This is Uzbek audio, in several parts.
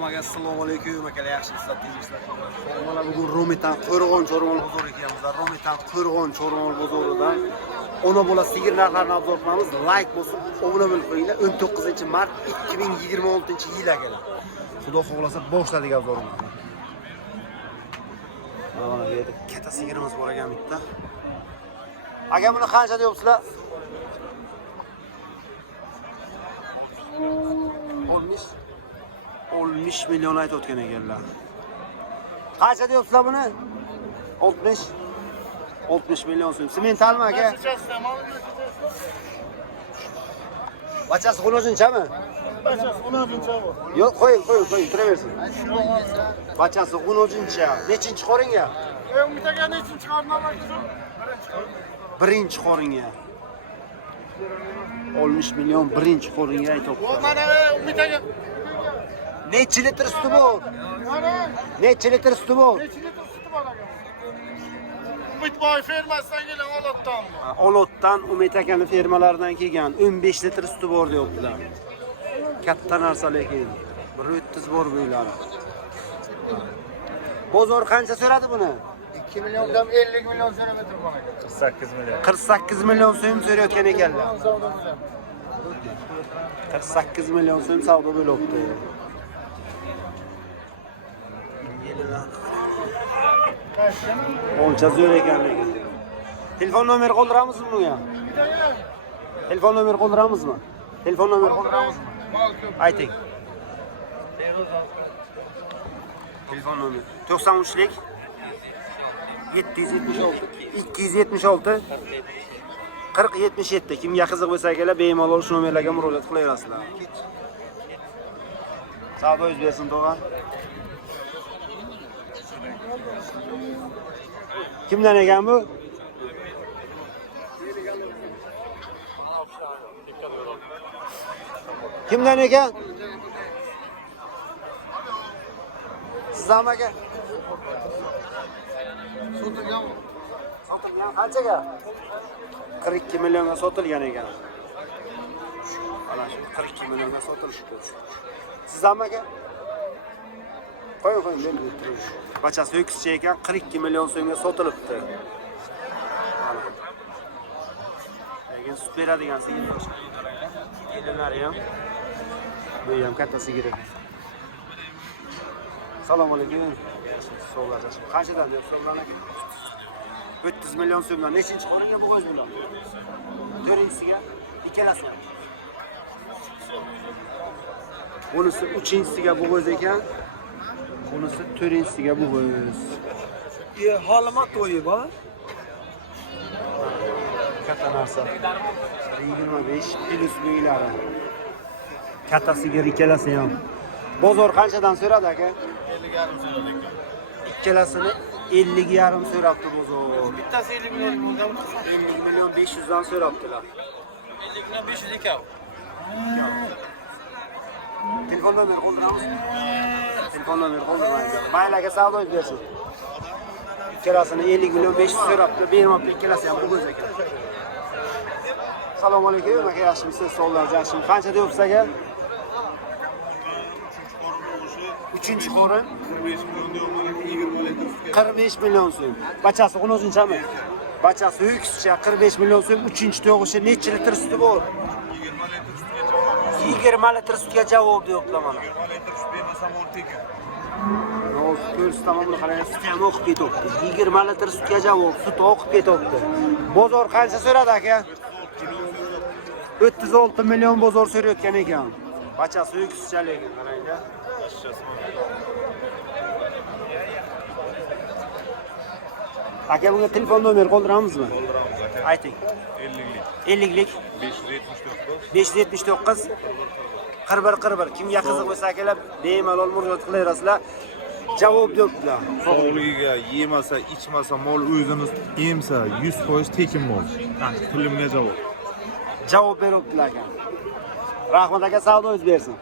Salom aka, assalomu alaykum akalar, yaxshimisizlar, tinchliklar. Mana bugun Romitan Qo'rg'on Chormol bozoriga kelganmiz. Romitan Qo'rg'on Chormol bozoridan ona bola sigir narxlarini obzor qilamiz. Like bosib, obuna bo'lib qo'yinglar. 19-mart 2026-yil akalar. Xudo xohlasa boshladik obzorimizni. Mana bu yerda katta sigirimiz bor ekan bitta. Aka buni qancha deyapsizlar? 10 milyon aytayotgan ekanlar. Qancha deyapsizlar buni? 60 milyon so'm. Sementalmi aka? Bachasi xunojinchami? Bachasi xunojincha bu. Yo'q, qo'ying, turaversin. Bachasi xunojincha. Nechinchi qoringa? Umitaga nechinchi qorin olasiz? Birinchi qoringa. 10 milyon birinchi qoringa aytayapti. Mana umitaga Necha litr suti bor? Necha litr suti bor? necha litr suti bor aka? Umidboy fermasidan kelgan Olotdanmi? Olotdan Umid akani fermalaridan kelgan 15 litr suti bor deyaptilar. Katta narsa lekin 130 bor bo'ylari. Bozor qancha so'radi buni? 2 milliondan 50 million so'rab turgan aka. 48 milyon. 48 milyon so'm so'rayotgan ekanlar. 48 milyon so'm savdo bo'lyapti. Oncha zo'r ekanligi. Telefon nomeri qoldiramizmi bunga? Telefon nomeri qoldiramizmi? Telefon nomeri qoldiramizmi? Ayting. Telefon nomeri 93lik 776 276 4077. Kimga qiziq bo'lsa akalar bemalol shu nomerlarga murojaat qilaverasizlar. Savdo yuz bersin to'g'a. Kimdan ekan bu? Kimdan ekan? Sizdan aka? Sotilgan. Sotilgan qanchaga? 42 millionga sotilgan ekan. Mana shu 42 millionga sotilishdi. Sizdan aka? Qo'ying, men turing. Bachasi ho'kizcha ekan, 42 million so'mga sotilibdi. Mana. Lekin sut beradigan sigirlar boshqa. Kelinlari ham. Bu ham katta sigir ekan. Assalomu alaykum. Sog'lasiz. Qanchadan deyapsiz aka? 300 million so'mdan nechinchi qo'liga bu o'zinglar? 4-inchisiga, ikkalasiga. Bunisi 3-inchisiga bu o'z ekan. Bunisi 4-inchisiga bu o'z. Halima to'yi bor. Katta narsa. 25 plus bo'ylari. Katta sigir ikkalasi ham. Bozor qanchadan so'radi aka? 50,5 so'radi aka. Ikkalasini 50,5 so'rabdi bozor. Bittasi 50 million bo'lgan. 50 million 500 dan so'rabdilar. 50 million 500 ekan. Telefon nomeri qoldiramiz. Telefon nomeri qoldirmaymiz. Maylaga savdo bersin. Ikkalasini 50 million 500 so'rabdi. Bermabdi, ikkalasi ham bu ekan. Assalomu alaykum, aka yaxshimisiz? Sog'larsiz, yaxshimi? Qancha deyapsiz aka? 3-qorin 45 million so'm. Bachasi o'zinchami? Bachasi ho'kizcha 45 million so'm. 3-tug'ishi necha litr suti bor? 20 litr sutga javob deyaptilar mana. 20 litr sut bermasam o'rtaga. Yo'q, ko'rsiz tamomini qarang, sut ham oqib ketyapti. 20 litr sutga javob, sut oqib ketyapti. Bozor qancha so'radi aka? 36 million bozor so'rayotgan ekan. Bachasi ho'kizchalik qarang-da. Aka bunga telefon nomeri qoldiramizmi? Qoldiramiz aka. Ayting. 50lik 579 41 kimga qiziq bo'lsa akalar bemalol murojaat qilaverasizlar. Javob deyaptilar. Sog'ligiga yemasa, ichmasa, mol o'zini emsa 100% tekin mol. Pulimga javob. Javob beryaptilar aka. Rahmat aka, savdo yuz bersin.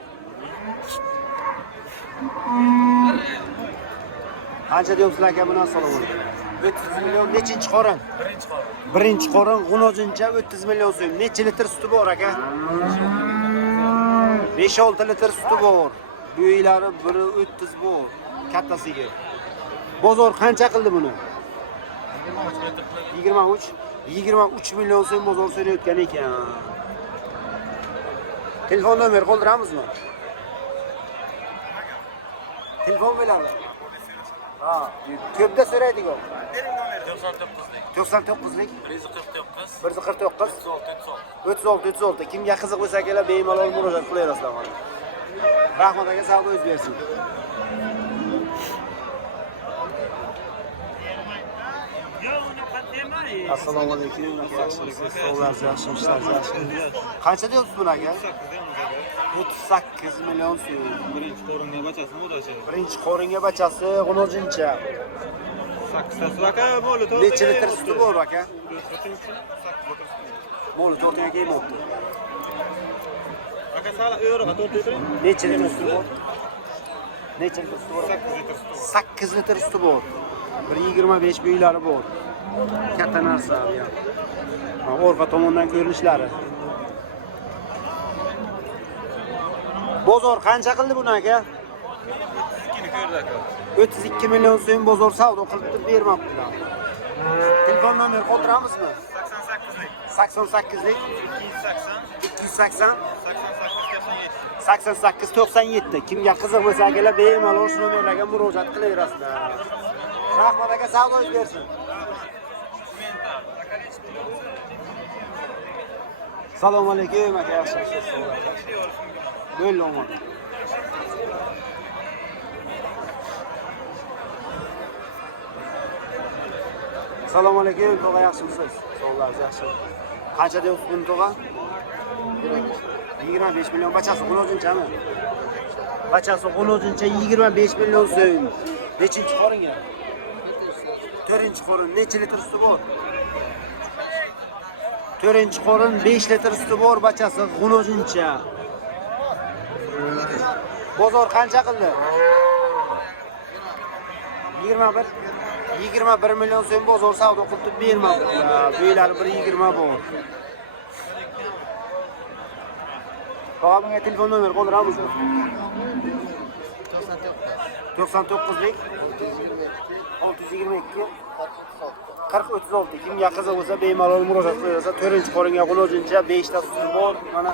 Qancha deyapsizlar aka buni? Assalomu alaykum. 30 million nechinchi qorin? Birinchi qorin g'unojincha 30 million so'm. Necha litr suti bor aka? 5-6 litr suti bor. Büyüklari biri 30 bu. Kattasiga. Bozor qancha qildi buni? 23. 23 million so'm bozor so'rayotgan ekan. Telefon nomer qoldiramizmi? Telefon beramiz. Ha, ko'pda so'raydiku. 99lik 149 36 kimga qiziq bo'lsa kelar bemalol murojaat qilaverasizlar mana. Rahmat aka, savdo o'z bersin. Assalomu alaykum. Qancha deyapsiz buni aka? 38 million so'm. Birinchi qo'ringa bachasi mudosha. Birinchi qo'ringa bachasi g'unojincha. 8 aka bo'li. Necha litr suti bor aka? Bo'li 4 ga kelmoqda. Aka sal yo'riga 4 litr. Necha litr suti bor? Necha litr suti bor? 8 litr suti bor. 1.25 bo'ylari bor. Katta narsa bu ham. Orqa tomondan ko'rinishlari. Bozor qancha qildi buni aka? 32 million so'm bozor savdo qilib bermoqdilar. Telefon nomer qoldiramizmi? 88lik 280 88 97. Kimga qiziq bo'lsa akalar bemalol shu nomerlarga murojaat qilaverasizlar. Rahmat aka, savdo o'z bersin. Assalomu alaykum aka, yaxshimisiz? Bo'ldi omon. Assalomu alaykum, tog'a yaxshimisiz? Sog'lar, yaxshi. Qancha deyapsiz buni tog'a? 25 million bachasi g'unojinchami? Bachasi g'unojincha 25 million so'm. Nechinchi qoringa? 4-qorin. Necha litr suti bor? 4-qorin 5 litr suti bor bachasi g'unojincha. Bozor qancha qildi? 21 million so'm bozor savdo qilib bermoqda. Bo'ylari 1.20 bor. Qolganga telefon nomer qoldiramizmi? 99lik 622 4036. Kimga qiziq bo'lsa bemalol murojaat qilaversa, 4-qoringa g'unojincha 5 ta suti bor. Mana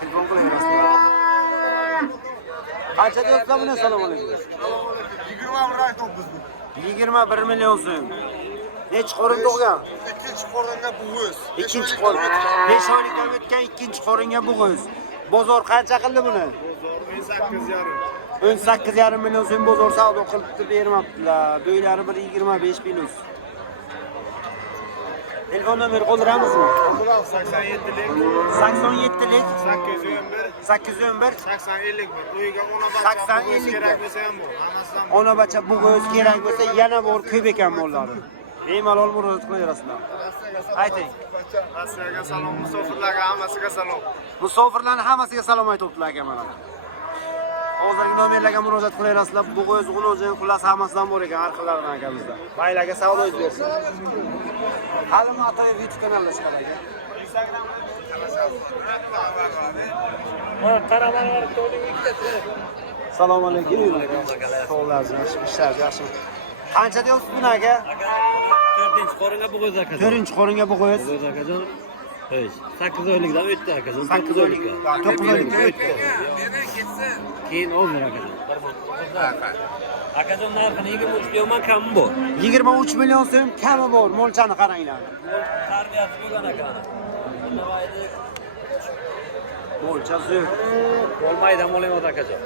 telefon qilaverasizlar. Qancha deyapsizlar buni? Assalomu alaykum. 21 million so'm. Necha qorin tug'gan? Ikkinchi qoringa bo'g'iz. Ikkinchi qorin. 5 oylikdan o'tgan ikkinchi qoringa bo'g'iz. Bozor qancha qildi buni? Bozor 18,5 million so'm bozor savdo qilib bermoqdilar. Bo'ylari 1.25 plus. Telefon nomer qoldiramizmi? 87lik 87lik 811 811 8051. Uyiga ona 80 bacha kerak bo'lsa ham bor. Hammasidan ona bacha bo'g'iz kerak bo'lsa yana bor, ko'p ekan mollari. Bemalol murojaat qilaverasizlar. Ayting. Rossiyaga salom, musofirlarga hammasiga salom. Musofirlarning hammasiga salom aytibdilar aka mana. Hozirgi nomerlarga murojaat qilaverasizlar. Bo'g'iz, g'unojin, xullas hammasidan bor ekan har xillaridan akamizda. Baylarga savdo o'z bersin. Halim Atoyev YouTube kanalida chiqadi aka. Assalomu alaykum. Sog'lar, ishlar yaxshi. Qancha deyapsiz buni aka? 4-qoringa bo'g'iz akajon. 4-qoringa bo'g'iz. Bo'g'iz akajon. 8 oylikdan o'tdi akajon. 8 oylikdan. 9 oylikdan o'tdi. Keyin 10 akajon. Akajon narxini 23 deyman, kami bor. 23 million so'm kami bor. Mo'lchani qaranglar. Tarbiyasi bo'lgan ekan. Navoiyda Mo'lcha zo'r. olmaydan bo'layapti akajon.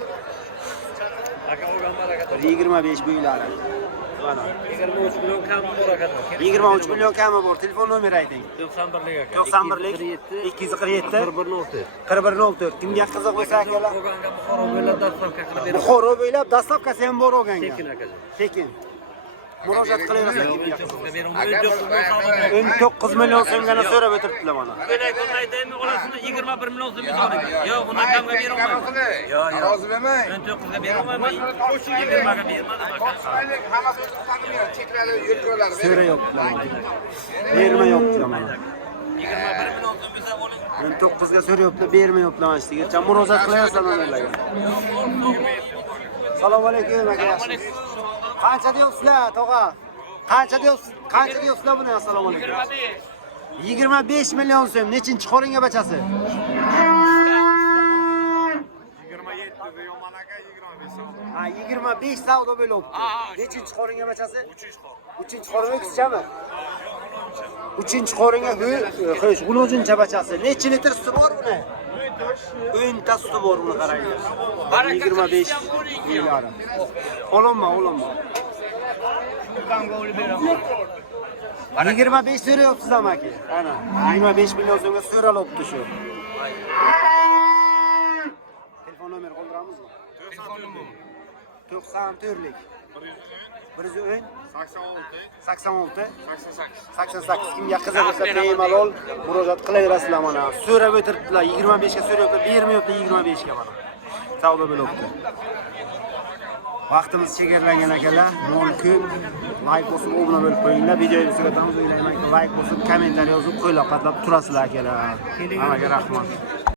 Aka olgan bor akajon. 25 bo'ylari. Mana 23 million kami bor akajon. 23 million kami bor. Telefon nomeri ayting. 91lik aka. 91lik 247 4104. Kimga qiziq bo'lsa akalar, Olganga Buxoro bo'ylab dastavka qilib beramiz. Buxoro bo'ylab dastavkasi ham bor olganga. Tekin akajon. Tekin. Murojaat qilaverasizlar kimga qiziq. 19 19 million so'mgana so'rab o'tiribdilar mana. Belakon aytaymi, olasini 21 million so'm so'raydi. Yo'q, undan kamga beraman. Yo'q, rozi bermay. 19 ga beraman. 20 ga bermadim aka. So'rayaptilar mana. Bermayaptilar mana. 21 million so'm bersa bo'ling. 19 ga so'rayapti, bermayapti mana shu yigitcha. Murojaat qilyapsan ularga. Assalomu alaykum aka. Qancha deyapsizlar, tog'a? Qancha deyapsizlar buni? Assalomu alaykum. 25 million so'm. Nechinchi qoringa bachasi? 27 de yomon aka 25 so'm. Ha, 25 savdo bo'libdi. Nechinchi qoringa bachasi? 3-chi qoringa kichkami? 3-chi qoringa xo'sh, g'ulojincha bachasi. Necha litr suti bor buni? 10 ta suti bor buni qaranglar. 25 million. Olamma. 25 so'rayapsiz amaki. Ana, 25 million so'mga so'ralibdi shu. Telefon nomer qoldiramizmi? Telefon nomer 94lik 110 86 88 kimga qiziqsa bemalol murojaat qilaverasizlar mana. So'rab o'tiribdilar, 25 ga so'rayapti, bermayapti 25 ga mana. Savdo bo'libdi. Vaqtimiz chegaralangan akalar, mol ko'p. Like bosib, obuna bo'lib qo'yinglar. Videomizni tugatamiz. O'ylaymanki, like bosib, kommentariy yozib, qo'llab-quvvatlab turasizlar akalar. Hammaga rahmat.